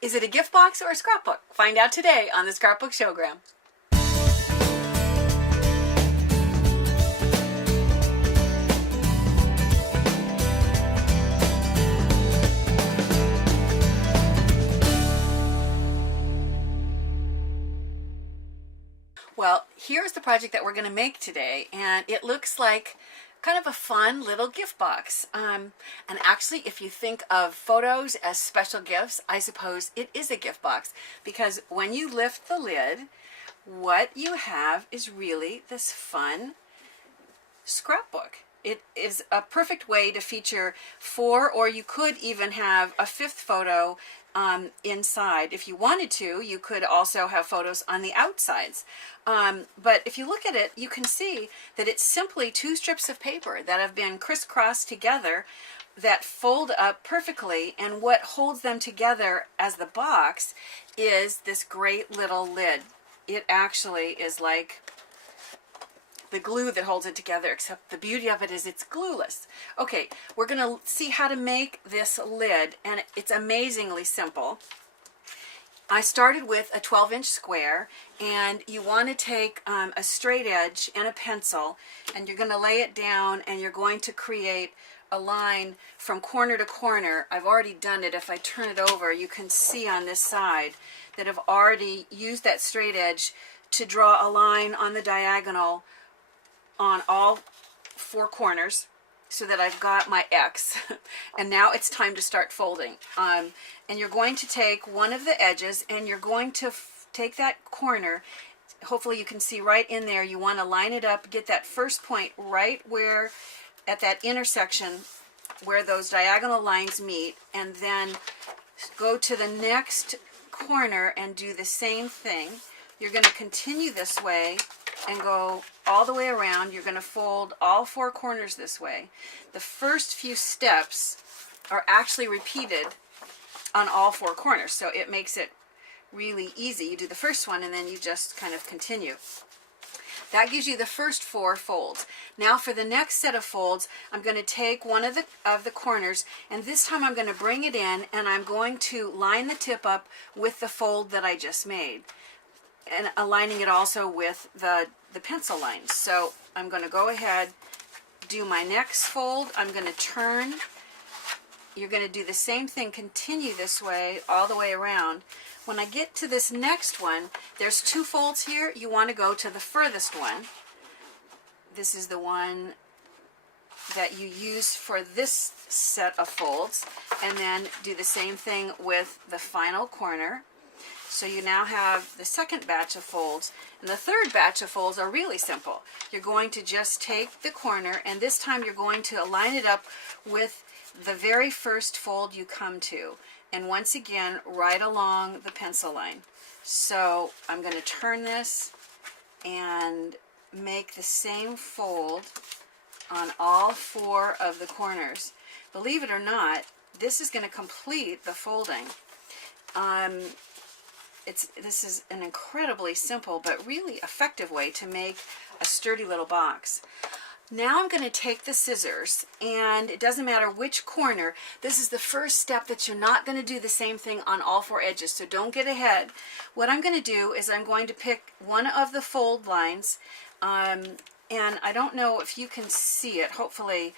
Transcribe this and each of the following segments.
Is it a gift box or a scrapbook? Find out today on the Scrapbook Showgram. Well, here's the project that we're going to make today, and it looks like kind of a fun little gift box. And actually, if you think of photos as special gifts, I suppose it is a gift box, because when you lift the lid, what you have is really this fun scrapbook. It is a perfect way to feature 4, or you could even have a 5th photo inside. If you wanted to, you could also have photos on the outsides. But if you look at it, you can see that it's simply 2 strips of paper that have been crisscrossed together that fold up perfectly, and what holds them together as the box is this great little lid. It actually is like the glue that holds it together, except the beauty of it is it's glueless. Okay, we're going to see how to make this lid, and it's amazingly simple. I started with a 12-inch square, and you want to take a straight edge and a pencil, and you're going to lay it down, and you're going to create a line from corner to corner. I've already done it. If I turn it over, you can see on this side that I've already used that straight edge to draw a line on the diagonal on all 4 corners, so that I've got my X. And now it's time to start folding. And you're going to take one of the edges, and you're going to take that corner. Hopefully you can see right in there. You want to line it up, get that first point right where, at that intersection where those diagonal lines meet, and then go to the next corner and do the same thing. You're going to continue this way and go all the way around. You're going to fold all 4 corners this way. The first few steps are actually repeated on all 4 corners, so it makes it really easy. You do the first one, and then you just kind of continue. That gives you the first 4 folds. Now for the next set of folds, I'm going to take one of the corners, and this time I'm going to bring it in, and I'm going to line the tip up with the fold that I just made, and aligning it also with the pencil lines. So I'm going to go ahead, do my next fold. I'm going to turn. You're going to do the same thing, continue this way all the way around. When I get to this next one, there's 2 folds here. You want to go to the furthest one. This is the one that you use for this set of folds, and then do the same thing with the final corner. So you now have the second batch of folds, and the third batch of folds are really simple. You're going to just take the corner, and this time you're going to line it up with the very first fold you come to, and once again right along the pencil line. So I'm going to turn this and make the same fold on all 4 of the corners. Believe it or not, this is going to complete the folding. This is an incredibly simple but really effective way to make a sturdy little box. Now I'm going to take the scissors, and it doesn't matter which corner. This is the first step that you're not going to do the same thing on all 4 edges, so don't get ahead. What I'm going to do is I'm going to pick one of the fold lines, and I don't know if you can see it. Hopefully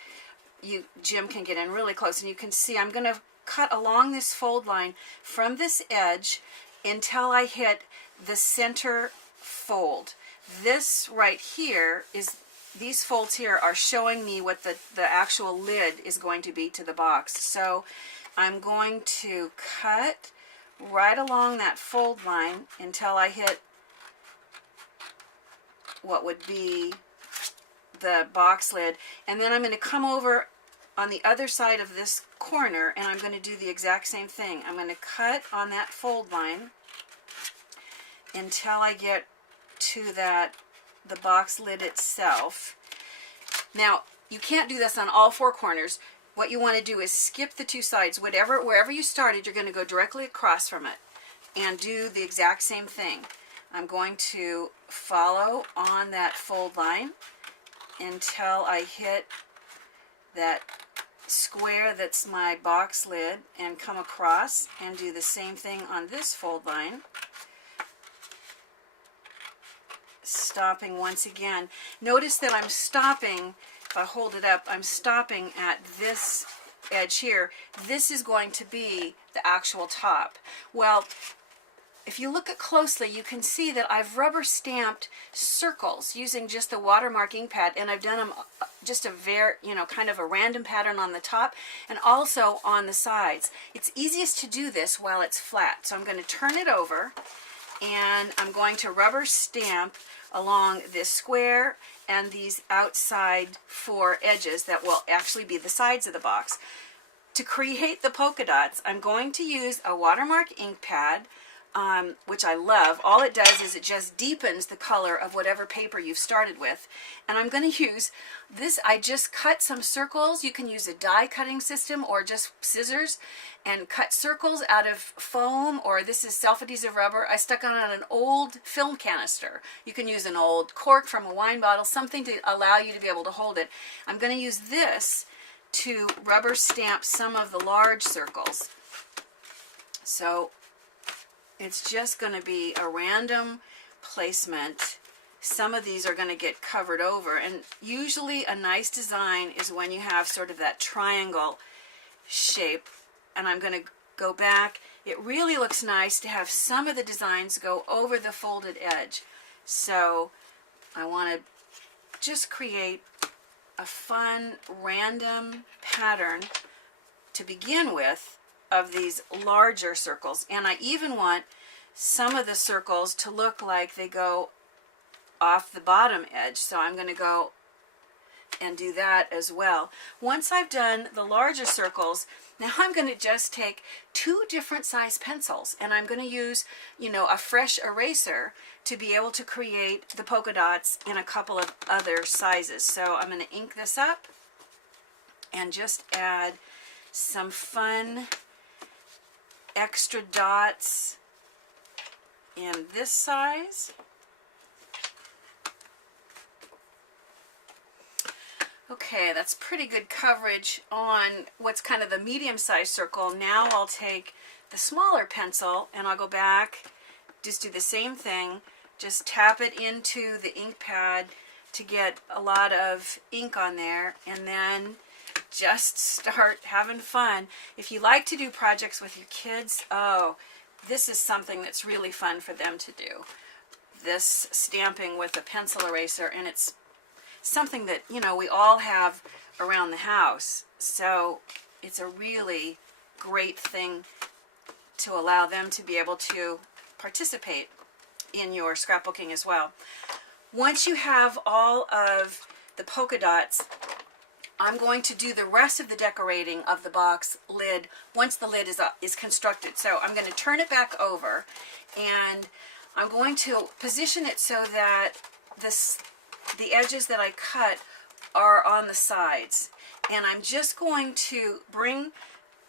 Jim can get in really close, and you can see I'm going to cut along this fold line from this edge until I hit the center fold. This right here is, these folds here are showing me what the actual lid is going to be to the box. So I'm going to cut right along that fold line until I hit what would be the box lid, and then I'm going to come over on the other side of this corner, and I'm going to do the exact same thing. I'm going to cut on that fold line until I get to the box lid itself. Now, you can't do this on all 4 corners. What you want to do is skip the 2 sides. Wherever you started, you're going to go directly across from it and do the exact same thing. I'm going to follow on that fold line until I hit that square that's my box lid and come across and do the same thing on this fold line. Stopping once again. Notice that I'm stopping, if I hold it up, I'm stopping at this edge here. This is going to be the actual top. Well, if you look at closely, you can see that I've rubber stamped circles using just the watermark ink pad, and I've done them just a very, kind of a random pattern on the top and also on the sides. It's easiest to do this while it's flat. So I'm going to turn it over and I'm going to rubber stamp along this square and these outside 4 edges that will actually be the sides of the box. To create the polka dots, I'm going to use a watermark ink pad, which I love. All it does is it just deepens the color of whatever paper you've started with. And I'm going to use this. I just cut some circles. You can use a die cutting system or just scissors and cut circles out of foam, or this is self-adhesive rubber. I stuck on an old film canister. You can use an old cork from a wine bottle, something to allow you to be able to hold it. I'm going to use this to rubber stamp some of the large circles. So it's just going to be a random placement. Some of these are going to get covered over, and usually a nice design is when you have sort of that triangle shape. And I'm going to go back. It really looks nice to have some of the designs go over the folded edge. So I want to just create a fun random pattern to begin with of these larger circles. And I even want some of the circles to look like they go off the bottom edge. So I'm going to go and do that as well. Once I've done the larger circles, now I'm going to just take 2 different size pencils and I'm going to use, a fresh eraser to be able to create the polka dots in a couple of other sizes. So I'm going to ink this up and just add some fun extra dots in this size. Okay, that's pretty good coverage on what's kind of the medium-sized circle. Now I'll take the smaller pencil and I'll go back, just do the same thing, just tap it into the ink pad to get a lot of ink on there, and then just start having fun. If you like to do projects with your kids, oh, this is something that's really fun for them to do. This stamping with a pencil eraser, and it's something that, we all have around the house. So it's a really great thing to allow them to be able to participate in your scrapbooking as well. Once you have all of the polka dots, I'm going to do the rest of the decorating of the box lid once the lid is constructed. So I'm going to turn it back over and I'm going to position it so that the edges that I cut are on the sides. And I'm just going to bring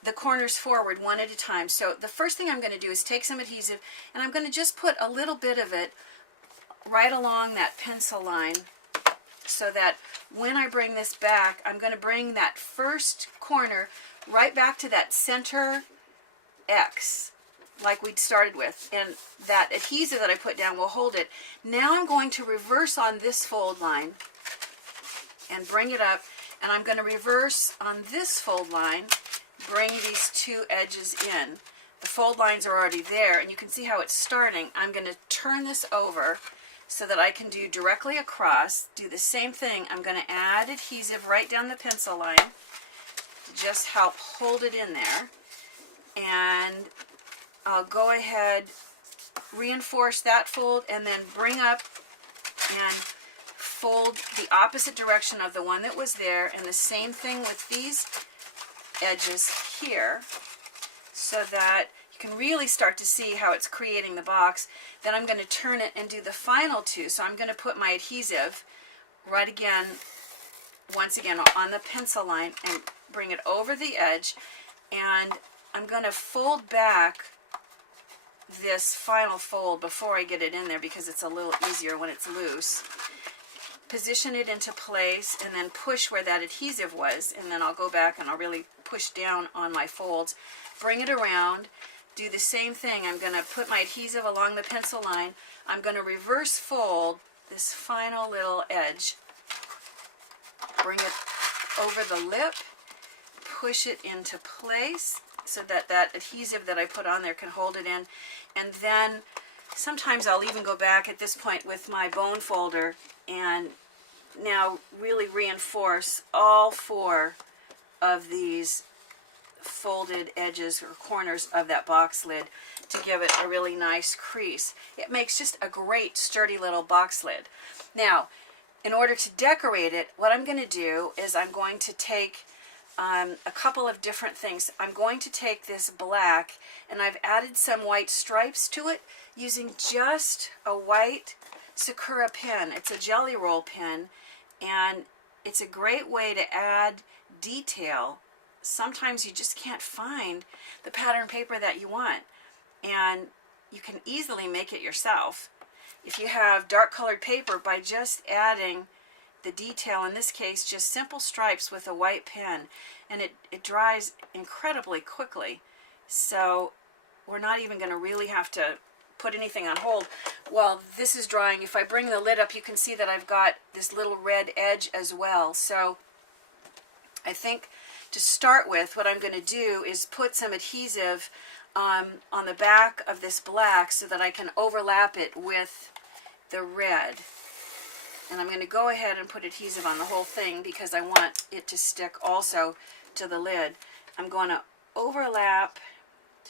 the corners forward one at a time. So the first thing I'm going to do is take some adhesive and I'm going to just put a little bit of it right along that pencil line, so that when I bring this back, I'm going to bring that first corner right back to that center X like we'd started with, and that adhesive that I put down will hold it. Now I'm going to reverse on this fold line and bring it up, and I'm going to reverse on this fold line, bring these 2 edges in. The fold lines are already there, and you can see how it's starting. I'm going to turn this over so that I can do directly across, do the same thing. I'm going to add adhesive right down the pencil line to just help hold it in there. And I'll go ahead, reinforce that fold, and then bring up and fold the opposite direction of the one that was there, and the same thing with these edges here, so that you can really start to see how it's creating the box. Then I'm going to turn it and do the final 2. So I'm going to put my adhesive right again, once again on the pencil line, and bring it over the edge, and I'm going to fold back this final fold before I get it in there because it's a little easier when it's loose. position it into place, and then push where that adhesive was, and then I'll go back and I'll really push down on my folds, bring it around, do the same thing. I'm going to put my adhesive along the pencil line. I'm going to reverse fold this final little edge, bring it over the lip, push it into place so that that adhesive that I put on there can hold it in, and then sometimes I'll even go back at this point with my bone folder and now really reinforce all 4 of these folded edges or corners of that box lid to give it a really nice crease. It makes just a great sturdy little box lid. Now, in order to decorate it, what I'm going to do is I'm going to take a couple of different things. I'm going to take this black, and I've added some white stripes to it using just a white Sakura pen. It's a jelly roll pen, and it's a great way to add detail. Sometimes you just can't find the pattern paper that you want, and you can easily make it yourself. If you have dark colored paper, by just adding the detail, in this case just simple stripes with a white pen, and it dries incredibly quickly, so we're not even going to really have to put anything on hold while this is drying. If I bring the lid up, you can see that I've got this little red edge as well. So I think to start with, what I'm going to do is put some adhesive on the back of this black so that I can overlap it with the red. And I'm going to go ahead and put adhesive on the whole thing because I want it to stick also to the lid. I'm going to overlap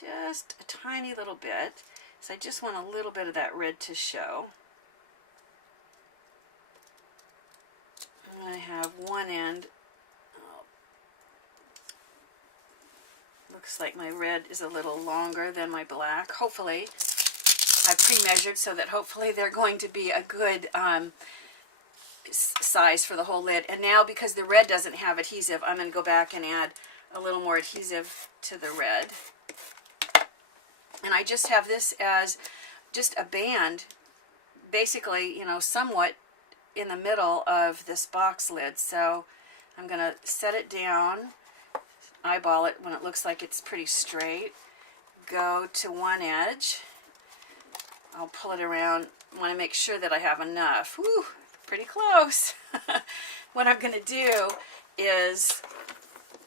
just a tiny little bit, so I just want a little bit of that red to show. I have one end. Looks like my red is a little longer than my black. Hopefully, I pre-measured so that hopefully they're going to be a good size for the whole lid. And now, because the red doesn't have adhesive, I'm going to go back and add a little more adhesive to the red. And I just have this as just a band, basically, you know, somewhat in the middle of this box lid. So I'm going to set it down, eyeball it when it looks like it's pretty straight, go to one edge, I'll pull it around, want to make sure that I have enough. Whew, pretty close. What I'm going to do is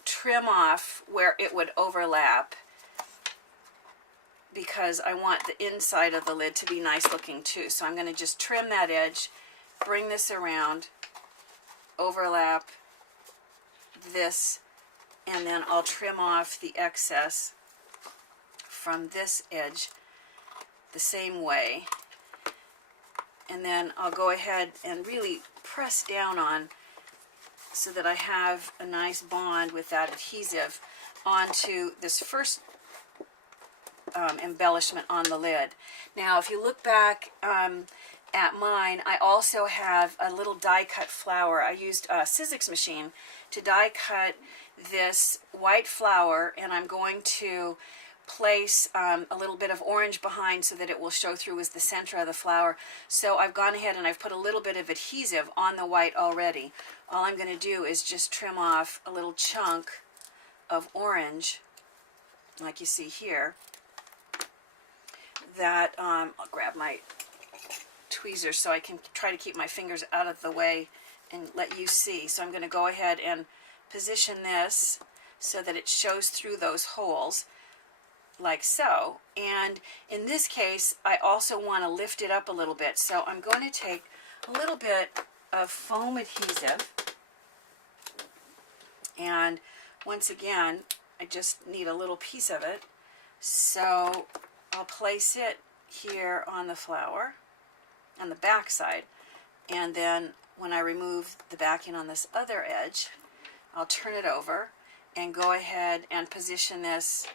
trim off where it would overlap, because I want the inside of the lid to be nice looking too. So I'm going to just trim that edge, bring this around, overlap this, and then I'll trim off the excess from this edge the same way. And then I'll go ahead and really press down on so that I have a nice bond with that adhesive onto this first embellishment on the lid. Now, if you look back at mine, I also have a little die cut flower. I used a Sizzix machine to die cut this white flower, and I'm going to place a little bit of orange behind so that it will show through as the center of the flower. So I've gone ahead and I've put a little bit of adhesive on the white already. All I'm going to do is just trim off a little chunk of orange, like you see here, that I'll grab my tweezers so I can try to keep my fingers out of the way and let you see. So I'm going to go ahead and position this so that it shows through those holes, like so. And in this case, I also want to lift it up a little bit. So I'm going to take a little bit of foam adhesive, and once again, I just need a little piece of it. So I'll place it here on the flower, on the back side, and then when I remove the backing on this other edge, I'll turn it over and go ahead and position this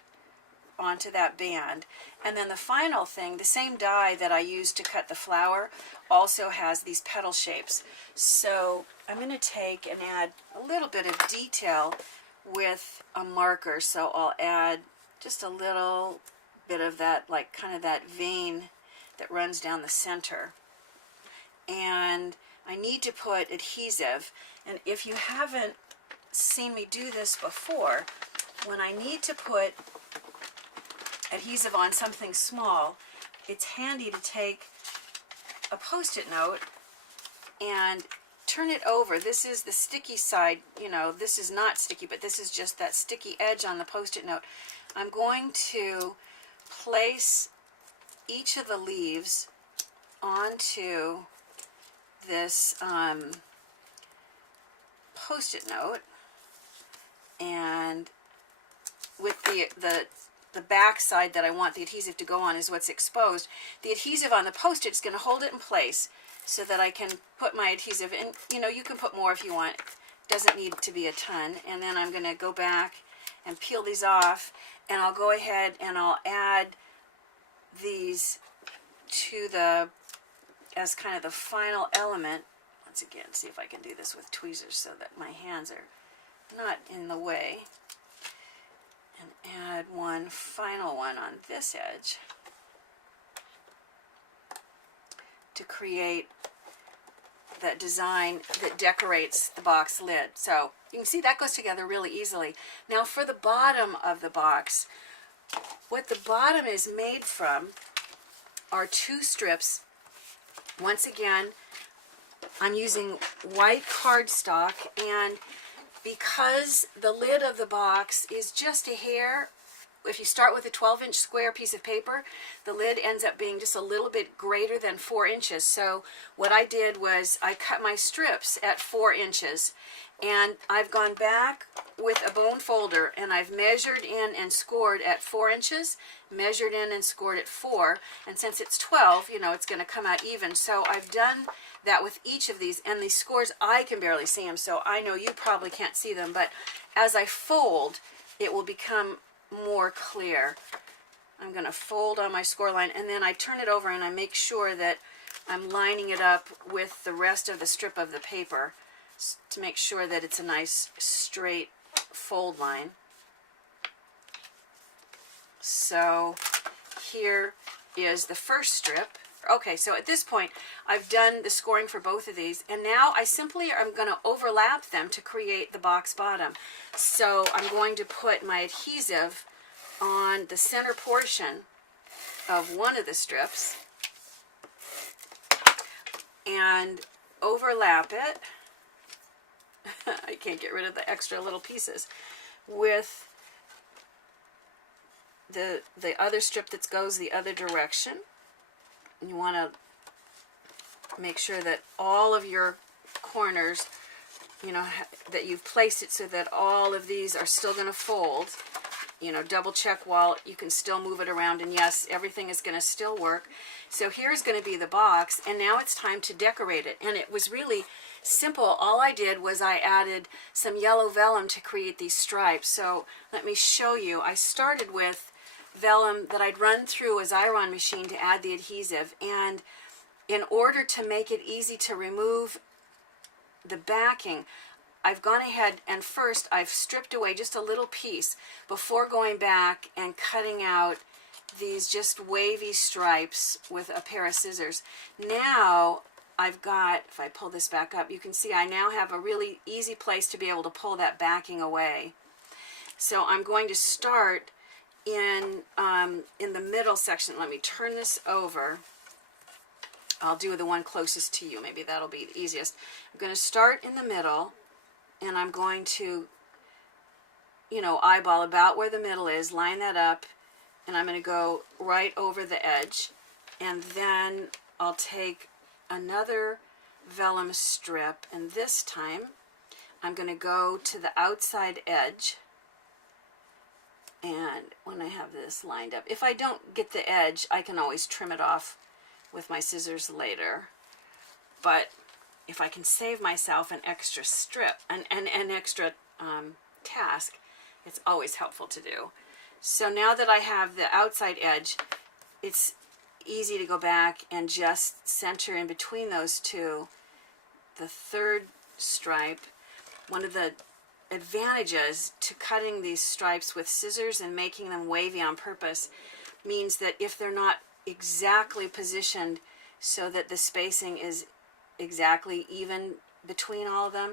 onto that band. And then the final thing, the same die that I used to cut the flower also has these petal shapes. So I'm going to take and add a little bit of detail with a marker. So I'll add just a little bit of that, like kind of that vein that runs down the center. And I need to put adhesive. And if you haven't seen me do this before, when I need to put adhesive on something small, it's handy to take a Post-it note and turn it over. This is the sticky side, you know, this is not sticky, but this is just that sticky edge on the Post-it note. I'm going to place each of the leaves onto this Post-it note, and with the back side that I want the adhesive to go on is what's exposed. The adhesive on the Post-it is going to hold it in place so that I can put my adhesive in. You know, you can put more if you want. Doesn't need to be a ton. And then I'm going to go back and peel these off, and I'll go ahead and I'll add these to the, as kind of the final element. Once again, see if I can do this with tweezers so that my hands are not in the way. And add one final one on this edge to create that design that decorates the box lid. So you can see that goes together really easily. Now for the bottom of the box, what the bottom is made from are two strips. Once again, I'm using white cardstock, and because the lid of the box is just a hair, if you start with a 12-inch square piece of paper, the lid ends up being just a little bit greater than 4 inches. So what I did was I cut my strips at 4 inches, and I've gone back with a bone folder and I've measured in and scored at 4 inches, measured in and scored at 4, and since it's 12, you know, it's going to come out even. So I've done that with each of these, and these scores, I can barely see them, so I know you probably can't see them, but as I fold, it will become more clear. I'm going to fold on my score line, and then I turn it over and I make sure that I'm lining it up with the rest of the strip of the paper to make sure that it's a nice straight fold line. So here is the first strip. Okay, so at this point I've done the scoring for both of these, and now I simply am going to overlap them to create the box bottom. So I'm going to put my adhesive on the center portion of one of the strips and overlap it. I can't get rid of the extra little pieces with the other strip that goes the other direction. You want to make sure that all of your corners, you know, that you've placed it so that all of these are still going to fold. You know, double check while you can still move it around, and yes, everything is going to still work. So here's going to be the box, and now it's time to decorate it. And it was really simple. All I did was I added some yellow vellum to create these stripes. So let me show you. I started with vellum that I'd run through a Xyron machine to add the adhesive, and in order to make it easy to remove the backing, I've gone ahead and first I've stripped away just a little piece before going back and cutting out these just wavy stripes with a pair of scissors. Now I've got, if I pull this back up, you can see I now have a really easy place to be able to pull that backing away. So I'm going to start in the middle section. Let me turn this over. I'll do the one closest to you. Maybe that'll be the easiest. I'm going to start in the middle, and I'm going to, you know, eyeball about where the middle is, line that up, and I'm going to go right over the edge. And then I'll take another vellum strip, and this time I'm going to go to the outside edge. And when I have this lined up, if I don't get the edge, I can always trim it off with my scissors later. But if I can save myself an extra strip, an extra task, it's always helpful to do. So now that I have the outside edge, it's easy to go back and just center in between those two the third stripe. One of the advantages to cutting these stripes with scissors and making them wavy on purpose means that if they're not exactly positioned so that the spacing is exactly even between all of them.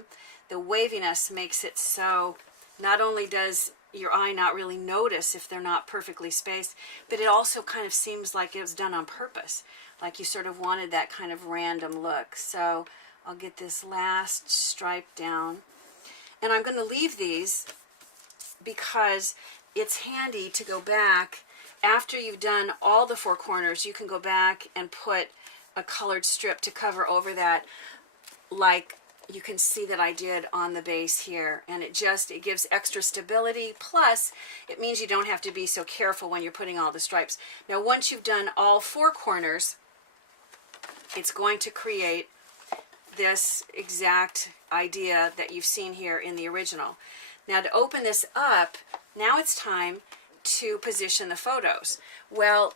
The waviness makes it so not only does your eye not really notice if they're not perfectly spaced, but it also kind of seems like it was done on purpose, like you sort of wanted that kind of random look. So I'll get this last stripe down, and I'm going to leave these because it's handy to go back after you've done all the four corners. You can go back and put a colored strip to cover over that, like you can see that I did on the base here, and it gives extra stability, plus it means you don't have to be so careful when you're putting all the stripes. Now once you've done all four corners, it's going to create this exact idea that you've seen here in the original. Now to open this up, now it's time to position the photos. Well,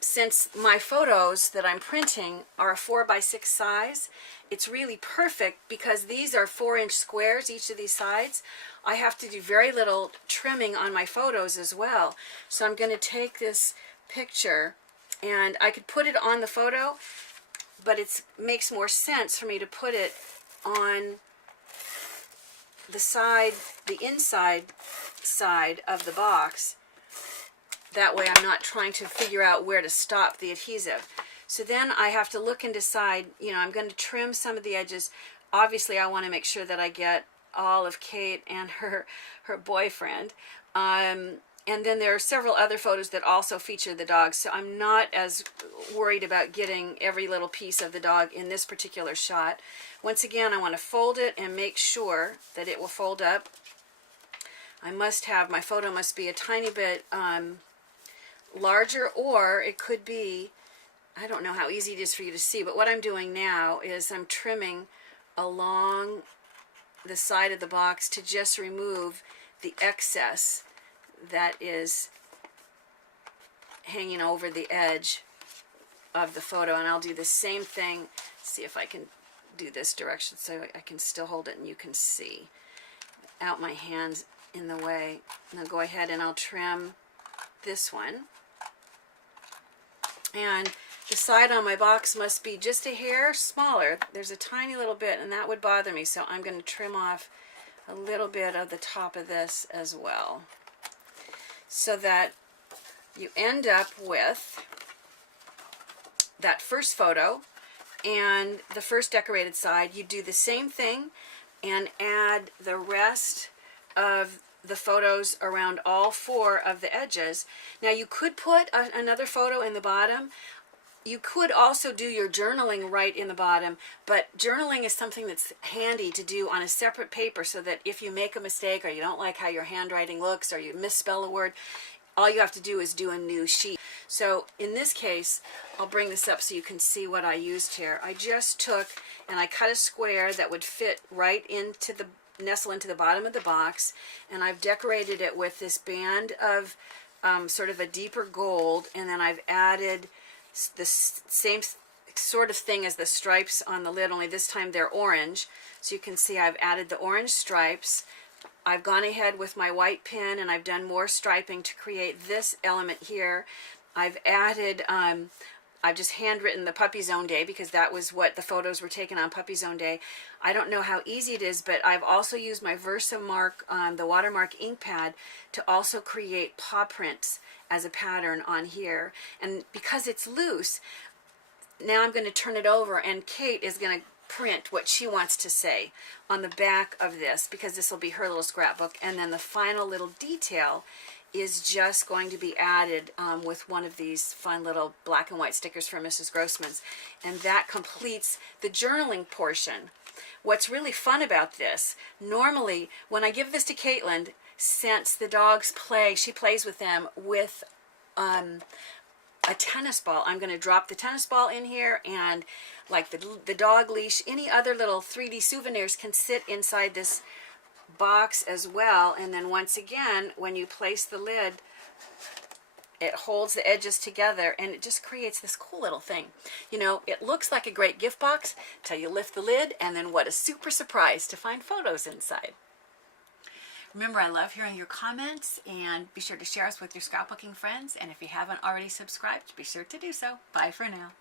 since my photos that I'm printing are a 4x6 size, it's really perfect because these are 4-inch squares, each of these sides. I have to do very little trimming on my photos as well. So I'm going to take this picture, and I could put it on the photo, but it makes more sense for me to put it on the side, the inside side of the box. That way I'm not trying to figure out where to stop the adhesive. So then I have to look and decide, you know, I'm going to trim some of the edges. Obviously I want to make sure that I get all of Kate and her boyfriend. And then there are several other photos that also feature the dog, so I'm not as worried about getting every little piece of the dog in this particular shot. Once again, I want to fold it and make sure that it will fold up. My photo must be a tiny bit larger, or it could be, I don't know how easy it is for you to see, but what I'm doing now is I'm trimming along the side of the box to just remove the excess that is hanging over the edge of the photo. And I'll do the same thing, see if I can do this direction so I can still hold it and you can see without my hands in the way. And I'll go ahead and I'll trim this one. And the side on my box must be just a hair smaller. There's a tiny little bit, and that would bother me, so I'm going to trim off a little bit of the top of this as well, so that you end up with that first photo and the first decorated side. You do the same thing and add the rest of the photos around all four of the edges. Now you could put another photo in the bottom. You could also do your journaling right in the bottom, but journaling is something that's handy to do on a separate paper, so that if you make a mistake or you don't like how your handwriting looks or you misspell a word, all you have to do is do a new sheet. So in this case, I'll bring this up so you can see what I used here. I just took and I cut a square that would fit right into the nestle into the bottom of the box, and I've decorated it with this band of sort of a deeper gold, and then I've added the same sort of thing as the stripes on the lid, only this time they're orange. So you can see I've added the orange stripes. I've gone ahead with my white pen and I've done more striping to create this element here. I've added I've just handwritten the Puppy Zone Day because that was what the photos were taken on Puppy Zone Day. I don't know how easy it is, but I've also used my Versamark, the watermark ink pad, to also create paw prints as a pattern on here. And because it's loose, now I'm going to turn it over and Kate is going to print what she wants to say on the back of this, because this will be her little scrapbook. And then the final little detail is just going to be added with one of these fun little black and white stickers from Mrs. Grossman's, and that completes the journaling portion. What's really fun about this, normally when I give this to Caitlin, since the dogs play, she plays with them with a tennis ball. I'm going to drop the tennis ball in here, and like the dog leash, any other little 3D souvenirs can sit inside this box as well. And then once again, when you place the lid, it holds the edges together and it just creates this cool little thing. You know, it looks like a great gift box till you lift the lid, and then what a super surprise to find photos inside. Remember, I love hearing your comments, and be sure to share us with your scrapbooking friends. And if you haven't already subscribed, be sure to do so. Bye for now.